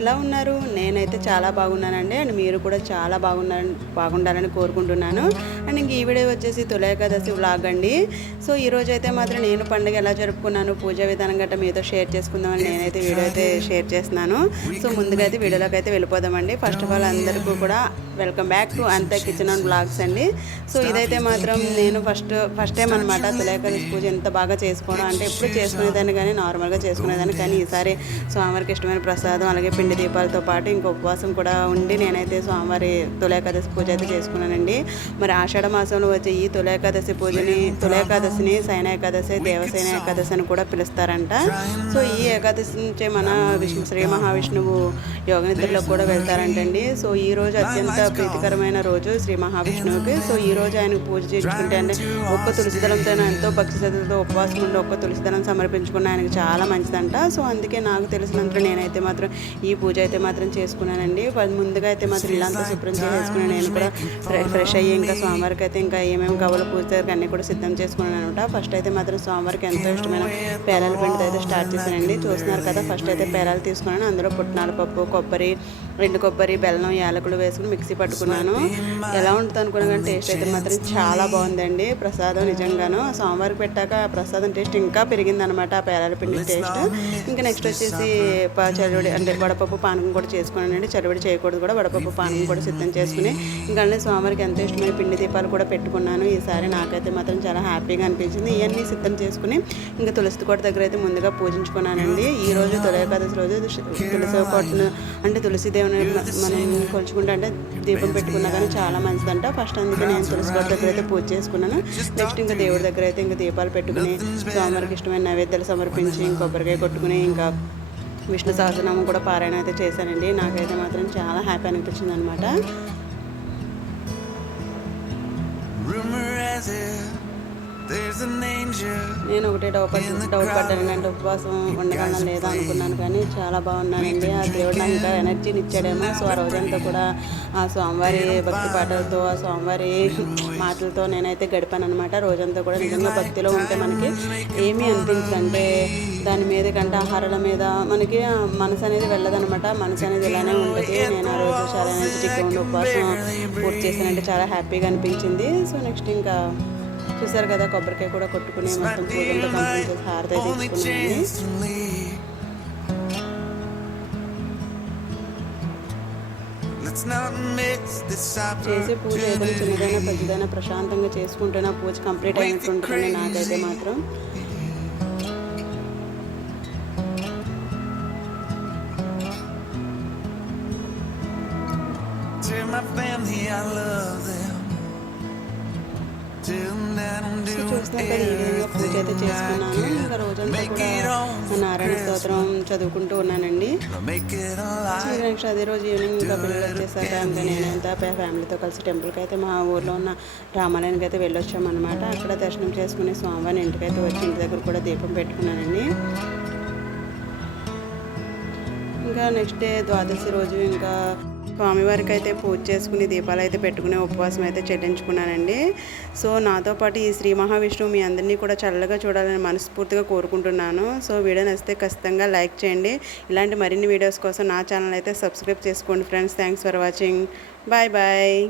ఎలా ఉన్నారు? నేనైతే చాలా బాగున్నానండి. అండ్ మీరు కూడా చాలా బాగుండాలని కోరుకుంటున్నాను. అండ్ ఇంక ఈ వీడియో వచ్చేసి తొలి ఏకాదశి వ్లాగ్ అండి. సో ఈరోజు అయితే మాత్రం నేను పండుగ ఎలా జరుపుకున్నాను, పూజా విధానం గట్రా మీతో షేర్ చేసుకుందామని నేనైతే వీడియో అయితే షేర్ చేస్తున్నాను. సో ముందుగా అయితే వీడియోలోకి అయితే వెళ్ళిపోదామండి. ఫస్ట్ ఆఫ్ ఆల్ అందరికీ కూడా వెల్కమ్ బ్యాక్ టు అంతే కిచెన్ అండ్ వ్లాగ్స్ అండి. సో ఇదైతే మాత్రం నేను ఫస్ట్ టైం అనమాట తొలి ఏకాదశి పూజ ఎంత బాగా చేసుకోవడం. అంటే ఎప్పుడు చేసుకునేదాన్ని కానీ నార్మల్గా చేసుకునేదాన్ని, కానీ ఈసారి స్వామివారికి ఇష్టమైన ప్రసాదం అలాగే పిండి దీపాలతో పాటు ఇంకో ఉపవాసం కూడా ఉండి నేనైతే స్వామివారి తొలి ఏకాదశి పూజ అయితే చేసుకున్నానండి. మరి ఆషాఢ మాసంలో వచ్చే ఈ తొలి ఏకాదశిని శయన ఏకాదశి, దేవసేన ఏకాదశి అని కూడా పిలుస్తారంట. సో ఈ ఏకాదశి నుంచే మన శ్రీ మహావిష్ణువు యోగనిద్రలో కూడా వెళ్తారంటండి. సో ఈ రోజు అత్యంత ప్రీతికరమైన రోజు శ్రీ మహావిష్ణువుకి. సో ఈ రోజు ఆయనకు పూజ చేసుకుంటే అంటే ఒక్క తులసి దళంతో ఎంతో భక్తి శ్రద్ధలతో ఉపవాసం ఉండి ఒక్క తులసి దళం సమర్పించుకున్న ఆయనకు చాలా మంచిదంట. సో అందుకే నాకు తెలిసినంత నేనైతే మాత్రం ఈ పూజ అయితే మాత్రం చేసుకున్నానండి. ముందుగా అయితే మాత్రం ఇల్లంతా శుభ్రం చేసుకుని నేను కూడా ఫ్రెష్ అయ్యి ఇంకా స్వామివారికి అయితే ఇంకా ఏమేమి కావాలో పూజ దగ్గర అన్నీ కూడా సిద్ధం చేసుకున్నాను అనమాట. ఫస్ట్ అయితే మాత్రం స్వామివారికి ఎంతో ఇష్టమైన పేలాల పిండితో అయితే స్టార్ట్ చేశానండి. చూస్తున్నారు కదా, ఫస్ట్ అయితే పేలాలు తీసుకున్నాను. అందులో పుట్నాల పప్పు, కొబ్బరి, ఎండు కొబ్బరి, బెల్లం, యాలకులు వేసుకుని మిక్సీ పట్టుకున్నాను. ఎలా ఉంటుంది అనుకున్నా కానీ టేస్ట్ అయితే మాత్రం చాలా బాగుందండి ప్రసాదం. నిజంగాను స్వామివారికి పెట్టాక ప్రసాదం టేస్ట్ ఇంకా పెరిగిందనమాట, ఆ పేలాల పిండి టేస్ట్. ఇంకా నెక్స్ట్ వచ్చేసి చలివిడి అంటే వడపప్పు పానకం కూడా చేసుకున్నానండి. చలివిడి చేయకూడదు కూడా, వడపప్పు పానకం కూడా సిద్ధం చేసుకుని ఇంకా స్వామివారికి ఎంతో ఇష్టమైన పిండి దీపాలు కూడా పెట్టుకున్నాను. ఈసారి నాకైతే మాత్రం చాలా హ్యాపీగా అనిపించింది. ఇవన్నీ సిద్ధం చేసుకుని ఇంకా తులసి కోట దగ్గర అయితే ముందుగా పూజించుకున్నానండి. ఈ రోజు తొలి ఏకాదశి రోజు తులసి కోటను అంటే తులసి దేవుని మనం కొలుచుకుంటే అంటే దీపం పెట్టుకున్నా కానీ చాలా మంచిదంట. ఫస్ట్ అందుకే నేను తులసి కోట దగ్గర అయితే పూజ చేసుకున్నాను. నెక్స్ట్ ఇంకా దేవుడి దగ్గర అయితే ఇంకా దీపాలు పెట్టుకుని స్వామివారికి ఇష్టమైన నైవేద్యాలు సమర్పించి కొబ్బరికాయ కొట్టుకుని ఇంకా విష్ణు సహస్రనామం కూడా పారాయణ అయితే చేశానండి. నాకైతే మాత్రం చాలా హ్యాపీ అనిపించింది అనమాట. నేను ఒకటే డౌట్ పడ్డాను అంటే ఉపవాసం ఉండగలనా లేదా అనుకున్నాను, కానీ చాలా బాగున్నానండి. ఆ దేవుడు నాకు ఇంకా ఎనర్జీని ఇచ్చాడేమో. సో ఆ రోజంతా కూడా ఆ స్వామివారి భక్తి పాటలతో ఆ స్వామివారి మాటలతో నేనైతే గడిపాను అనమాట. రోజంతా కూడా నిజంగా భక్తిలో ఉంటే మనకి ఏమీ అనిపించదు, అంటే దాని మీద కంటే ఆహారాల మీద మనకి మనసు అనేది వెళ్ళదనమాట. మనసు అనేది ఇలానే ఉంటుంది. నేను ఆ రోజు చాలా ఎనర్జెటిక్గా ఉండి ఉపవాసం పూర్తి చేశానంటే చాలా హ్యాపీగా అనిపించింది. సో నెక్స్ట్ ఇంకా చూసారు కదా, కొబ్బరికాయ కూడా కొట్టుకుని మొత్తం పూజంతా కంప్లీట్ చేసి హారతి అయితే తీసుకున్నాను. చేసే పూజ ఏదైనా చిన్నదైనా పెద్దదైనా ప్రశాంతంగా చేసుకుంటేనే పూజ కంప్లీట్ అయినట్టుంటుంది నాకైతే మాత్రం. చూస్తున్నారు కదా, ఈ విధంగా పూజ అయితే చేసుకున్నాను. ఇంకా రోజంతా కూడా నారాయణ స్తోత్రం చదువుకుంటూ ఉన్నానండి. నెక్స్ట్ అదే రోజు ఈవినింగ్ ఇంకా పిల్లలు వచ్చేసాక ఇంకా నేనంతా ఫ్యామిలీతో కలిసి టెంపుల్కి అయితే మా ఊర్లో ఉన్న రామాలయానికి అయితే వెళ్ళొచ్చామన్నమాట. అక్కడ దర్శనం చేసుకుని స్వామివారిని ఇంటికైతే వచ్చి ఇంటి దగ్గర కూడా దీపం పెట్టుకున్నానండి. ఇంకా నెక్స్ట్ డే ద్వాదశి రోజు ఇంకా స్వామివారికి అయితే పూజ చేసుకుని దీపాలు అయితే పెట్టుకుని ఉపవాసం అయితే చెల్లించుకున్నానండి. సో నాతో పాటు ఈ శ్రీ మహావిష్ణువు మీ అందరినీ కూడా చల్లగా చూడాలని మనస్ఫూర్తిగా కోరుకుంటున్నాను. సో వీడియో నచ్చితే ఖచ్చితంగా లైక్ చేయండి. ఇలాంటి మరిన్ని వీడియోస్ కోసం నా ఛానల్ అయితే సబ్స్క్రైబ్ చేసుకోండి friends. Thanks for watching. Bye bye.